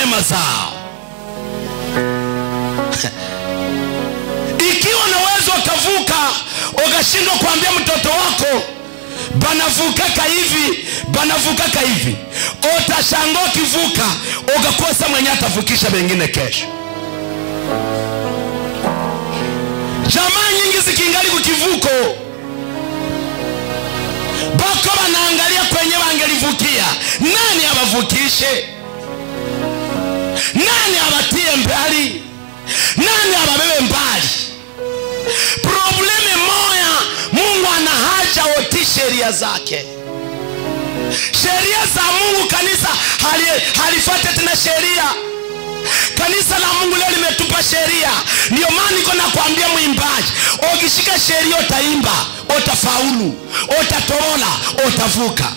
neema zao. Ikiwa unaweza ukavuka ukashindwa kuambia mtoto wako banavukaka hivi, banavukaka hivi, utashangaa kivuka ukakosa mwenye atavukisha wengine kesho. Jamaa nyingi zikiingali kukivuko bako wanaangalia kwenye wangelivukia. Nani abavukishe? Nani abatie mbali? Nani ababebe mbali? Probleme moya, Mungu ana haja oti sheria zake. Sheria za Mungu kanisa halifuate tena sheria. Kanisa la Mungu leo limetupa sheria. Ndio maana niko nakwambia mwimbaji, ukishika sheria utaimba, utafaulu, utatorola, utavuka.